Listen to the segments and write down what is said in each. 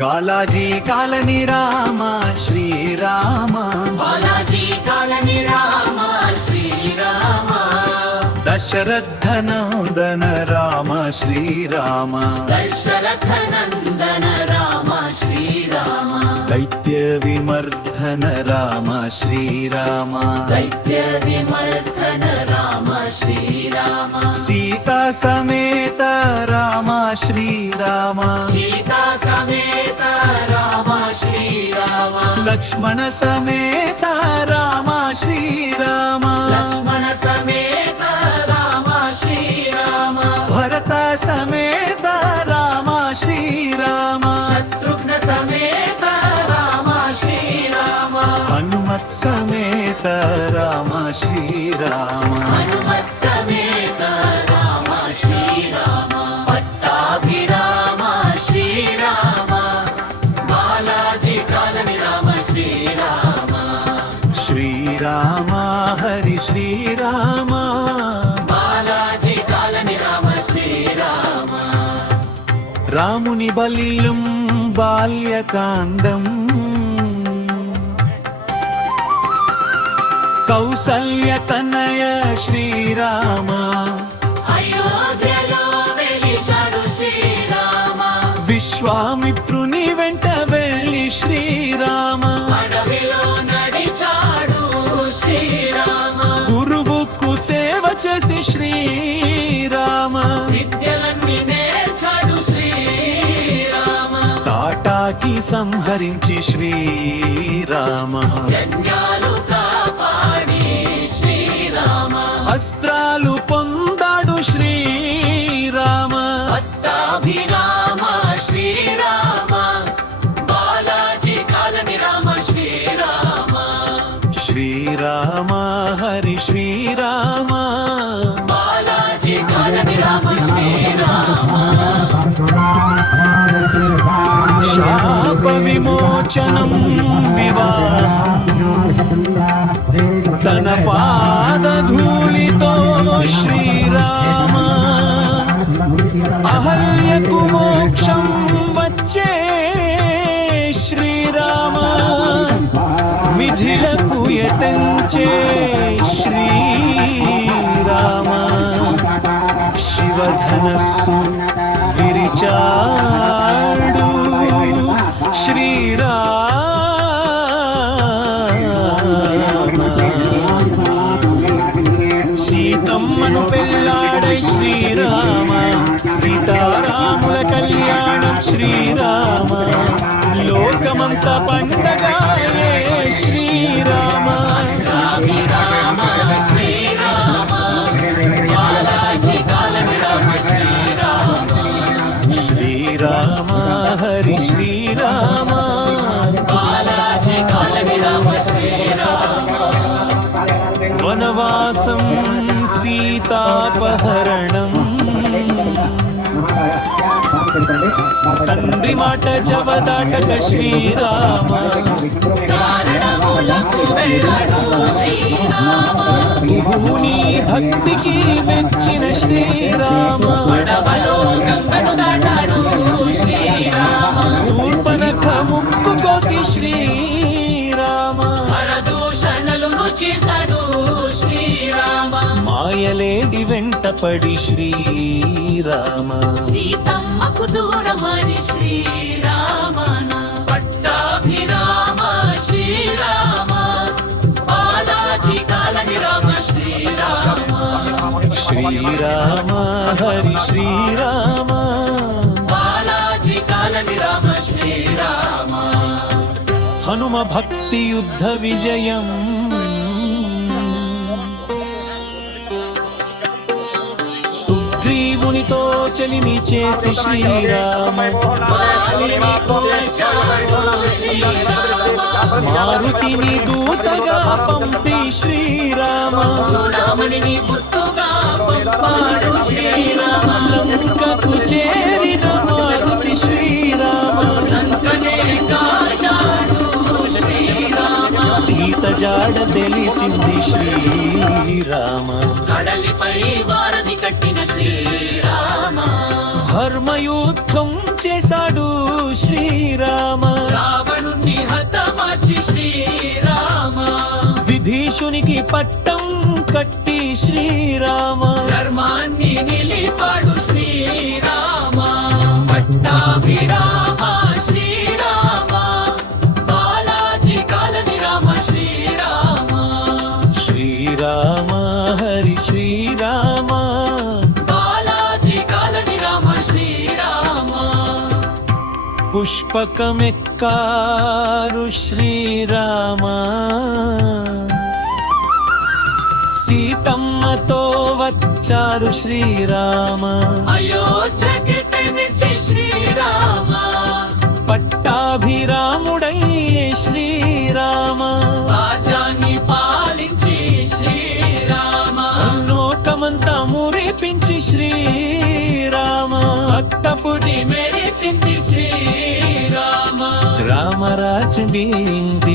గాలాజీ colony Rama Srirama, Balaji colony Rama Srirama, Dasharatha నందన రామ శ్రీరామ, దశరథ నందన రామ శ్రీరామ, దైత్య విమర్ధన రామ శ్రీరామ, దైత్య విమర్ధన రామ శ్రీరామ, సీతా సమేత రామ శ్రీరామ, సీతా సమేత రామ శ్రీరామ, లక్ష్మణ సమేత రామ శ్రీరామ, లక్ష్మణ సమేత రామ శ్రీరామ, భరత సమేత రామ శ్రీరామ, శత్రుఘ్న సమేత రామ శ్రీరామ, హనుమత్ సమేత రామ శ్రీరామ, హనుమత్ సమేత Rama Srirama, Pattabhirama Srirama, Balaji colony Rama Srirama, Srirama Hari Srirama, Balaji colony Rama Srirama, రాముని బల్యం బాల్యకాండం, కౌసల్య తనయ శ్రీరామ, అయోధ్యలో వెలిశాడు శ్రీరామ, విశ్వామిత్రుని వెంట వెళ్ళి శ్రీరామ, అడవిలో నడిచాడు శ్రీరామ, గురువుకు సేవ చేసి శ్రీరామ, విద్యలన్నీ నేర్చాడు శ్రీరామ, తాటాకి సంహరించి శ్రీరామ, జన్యాలు కాపాడి శ్రీరామ, అస్త్రాలు పొందాడు శ్రీరామ, పట్టాభిరామ శ్రీరామ, బాలాజీ కాలనీ రామ శ్రీరామ, శ్రీరామ హరి శ్రీరామ, బాలాజీ కాలనీ రామ శ్రీరామ, శాప విమోచనం వివాహం తన పాదధూళితో శ్రీరామ, అహల్యకు మోక్షం వచ్చే శ్రీరామ, మిథిలకు యతంచే శ్రీరామ, శివధనస్సు విరిచాడు శ్రీరామ, సీతమ్మను పెళ్ళాడై శ్రీరామ, సీతారాముల కళ్యాణం శ్రీరామ, లోకమంత పండగాయే శ్రీరామ, రామ శ్రీరామ, బాలాజీ కాలనీ రామ శ్రీరామ, శ్రీరామ హరి శ్రీరామ, బాలాజీ కాలనీ రామ శ్రీరామ, వనవాసం సీతాపహరణం, తండ్రి మాట జవదాటక శ్రీరామ, కారణములకు వెళ్ళడు శ్రీరామ, భూని భక్తికి మెచ్చిన శ్రీరామ, పడవలో గంగను దాటాడు శ్రీరామ, శూర్పణఖ ముక్కు కోసి శ్రీరామ, హరదూషణలు రుచిస్తాడు శ్రీరామ, మాయలేడి వెంటపడి శ్రీరామ, సీతమ్మకు దూరమని శ్రీరామ, పట్టాభిరామ శ్రీరామ, బాలాజీ కాలనీ రామ శ్రీరామ, శ్రీరామ హరి శ్రీరామ, బాలాజీ కాలనీ రామ శ్రీరామ, హనుమ భక్తి యుద్ధ విజయం, సుగ్రీవునితో చెలిమి చేసి శ్రీరామ, వాలిని కొల్చాడు శ్రీరామ, మారుతిని దూతగా పంపి శ్రీరామ, రాముడిని గుర్తుగా పంపాడు శ్రీరామ, లంకకు చేరిన మారుతి శ్రీరామ, లంకనే కాచాడు శ్రీరామ, సీత జాడ తెలిసింది శ్రీరామ, కడలిపై వారధి కట్టిన శ్రీరామ, ధర్మయుద్ధం చేశాడు శ్రీ శ్రీరామ రావణుని హతమార్చి శ్రీరామ విభీషునికి పట్టం కట్టి శ్రీరామ ధర్మాన్ని నిలిపాడు శ్రీరామ పట్టాభిరామ శ్రీరామ బాలాజీ కాలని రామ శ్రీరామ శ్రీరామ హరి శ్రీరామ బాలాజీ కాలని రామ శ్రీరామ పుష్పకమెక్కారు శ్రీరామ సీతమ్మతో వచ్చారు శ్రీరామ అయోధ్యకి తెనిచి శ్రీరామ పట్టాభిరాముడై శ్రీరామ రాజాన్ని పాలించి శ్రీరామ లోకమంతా మురిపించి శ్రీరామ భక్తపుడి మెరిసింది శ్రీరామ రామరాజుంది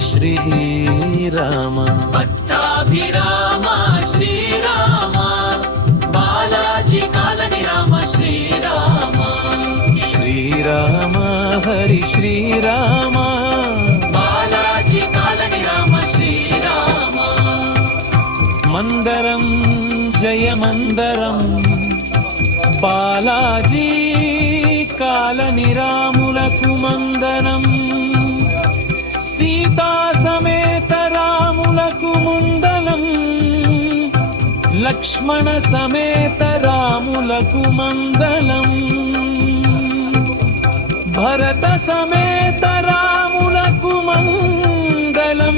శ్రీరామ పట్టాభిరామ శ్రీరామ బాలాజీ కాలని రామ శ్రీరామ శ్రీరామ హరి శ్రీరామ బాలాజీ కాలని రామ శ్రీరామ మందరం జయమందరం బాలాజీ కాలని రాములకు మందనం సీతా సమేత రాములకు ముందలం లక్ష్మణ సమేత రాములకు మందలం భరత సమేత రాములకు మందలం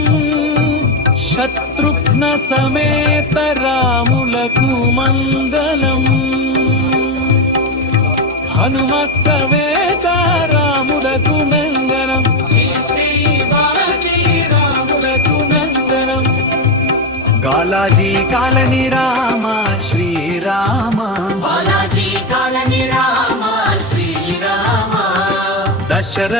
శత్రుఘ్న సమేత రాములకు మందలం హనుమ సమేత రాములకు మందలం శ్రీవాజీ రాములకు మందలం గాలాజీ కాలని రామ శ్రీరామ బాలాజీ కాలని రామ శ్రీరామ దశరథ